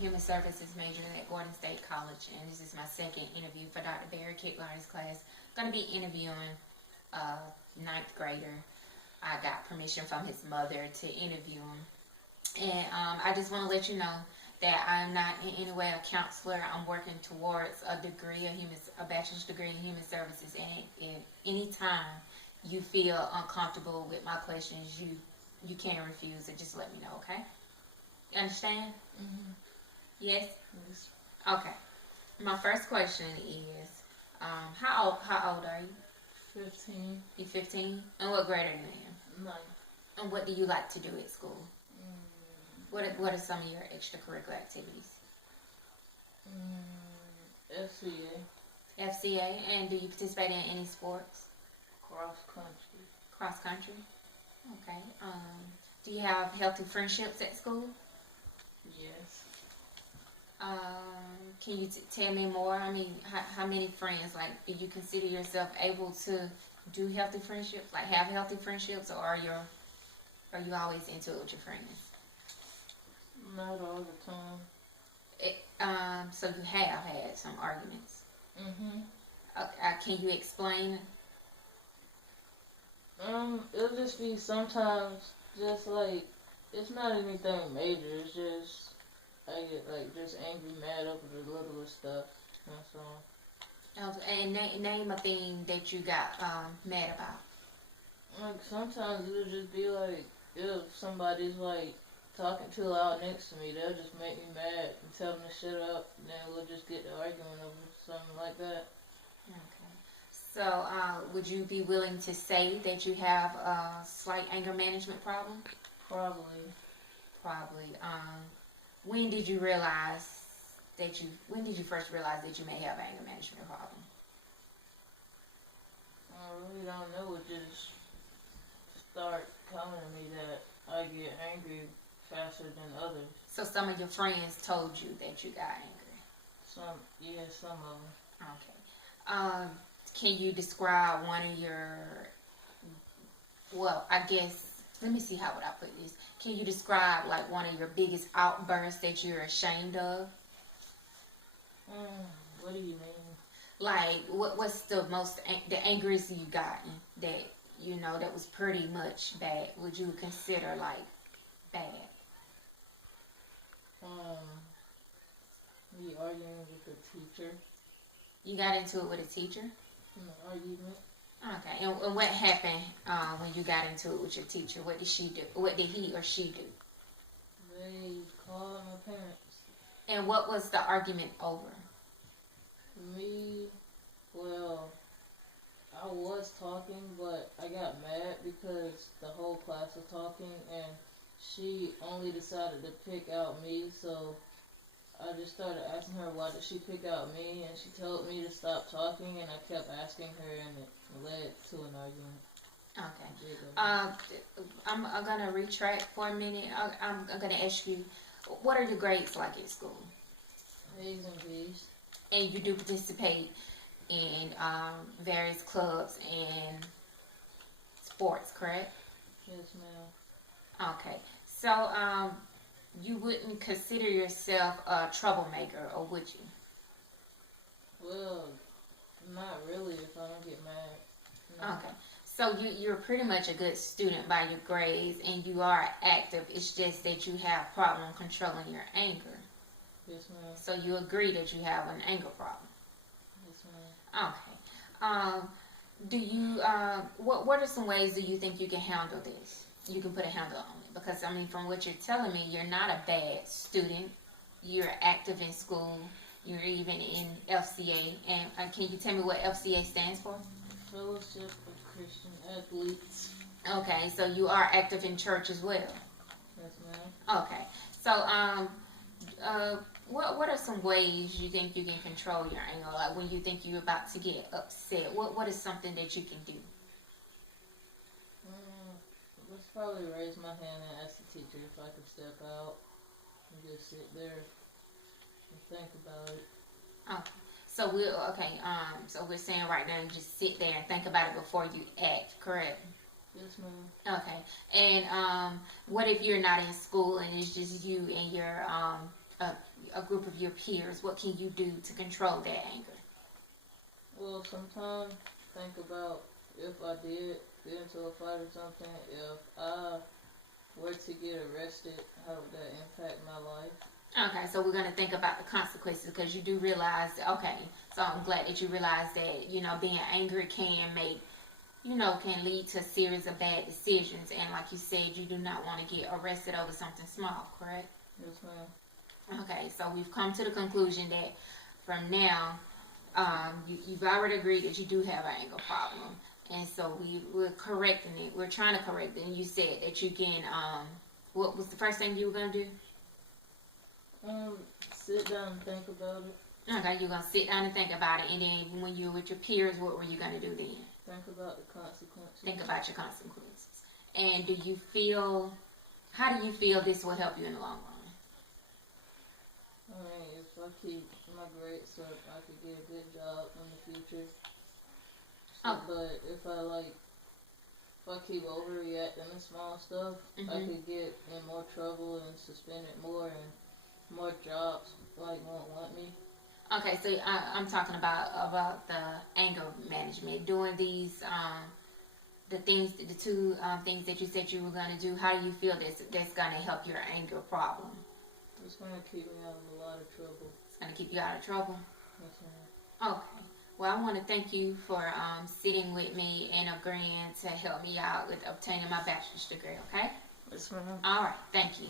human services major at Gordon State College, and this is my second interview for Dr. Barry Kicklar's class. I'm going to be interviewing a ninth grader. I got permission from his mother to interview him. And I just want to let you know that I'm not in any way a counselor. I'm working towards a degree, a bachelor's degree in human services. And if any time you feel uncomfortable with my questions, you can't refuse it. Just let me know, okay? You understand? Mm-hmm. Yes? Yes. Okay. My first question is, how old are you? 15. You 15? And what grade are you in? 9. And what do you like to do at school? What are some of your extracurricular activities? FCA. FCA, and do you participate in any sports? Cross country. Cross country? Okay. Do you have healthy friendships at school? Yes. Can you tell me more? I mean, how many friends? Like, do you consider yourself able to do healthy friendships? Like, have healthy friendships, or are you always into it with your friends? Not all the time. So you have had some arguments. Mm-hmm. Can you explain? It'll just be sometimes just like, it's not anything major, it's just, I get like just angry, mad over the littlest stuff, that's all. And name a thing that you got mad about. Like sometimes it'll just be like, if somebody's like talking too loud next to me, they'll just make me mad and tell them to shut up, and then we'll just get to arguing over something like that. Okay. So, would you be willing to say that you have a slight anger management problem? Probably. When did you first realize that you may have an anger management problem? I really don't know. It just start telling me that I get angry faster than others. So some of your friends told you that you got angry? Some of them. Okay. Can you describe one of your, let me see how would I put this. Can you describe like one of your biggest outbursts that you're ashamed of? What do you mean? Like, what's the angriest you gotten that, that was pretty much bad? Would you consider like bad? Me arguing with a teacher. You got into it with a teacher? An argument. Okay, and what happened when you got into it with your teacher? What did she do? What did he or she do? They called my parents. And what was the argument over? I was talking, but I got mad because the whole class was talking, and she only decided to pick out me, so I just started asking her why did she pick out me, and she told me to stop talking, and I kept asking her, and it led to an argument. Okay. I'm going to retract for a minute. I'm going to ask you, what are your grades like at school? A's and B's. And you do participate in various clubs and sports, correct? Yes, ma'am. Okay. So, you wouldn't consider yourself a troublemaker, or would you? Well, not really if I don't get mad. No. Okay. So you're pretty much a good student by your grades, and you are active. It's just that you have problem controlling your anger. Yes, ma'am. So you agree that you have an anger problem. Yes, ma'am. Okay. Do you? What are some ways do you think you can handle this? You can put a handle on it, because I mean, from what you're telling me, you're not a bad student. You're active in school. You're even in FCA. And can you tell me what FCA stands for? Fellowship of Christian Athletes. Okay, so you are active in church as well. Yes, ma'am. Okay, so what are some ways you think you can control your anger? Like when you think you're about to get upset, what is something that you can do? Let's probably raise my hand and ask the teacher if I could step out and just sit there and think about it. Okay. So we're saying right now, you just sit there and think about it before you act, correct? Yes, ma'am. Okay. And what if you're not in school and it's just you and your a group of your peers, what can you do to control that anger? Well, sometimes think about if I did get into a fight or something, if I were to get arrested, how would that impact my life? Okay, so we're going to think about the consequences because you do realize, okay, so I'm glad that you realize that, being angry can can lead to a series of bad decisions. And like you said, you do not want to get arrested over something small, correct? Yes, ma'am. Okay, so we've come to the conclusion that from now, you've already agreed that you do have an anger problem. And so we're correcting it. We're trying to correct it. And you said that you can, what was the first thing you were going to do? Sit down and think about it. Okay, you're going to sit down and think about it. And then when you were with your peers, what were you going to do then? Think about the consequences. Think about your consequences. And how do you feel this will help you in the long run? I mean, if I keep my grades up, I could get a good job in the future. So, but if I keep overreacting to small stuff, I could get in more trouble and suspended more, and more jobs won't want me. Okay, so I'm talking about the anger management, doing these the two things that you said you were going to do. How do you feel that's going to help your anger problem? It's going to keep me out of a lot of trouble. It's going to keep you out of trouble? Yes, ma'am. Okay. Well, I want to thank you for sitting with me and agreeing to help me out with obtaining my bachelor's degree, okay? Yes, ma'am. All right. Thank you.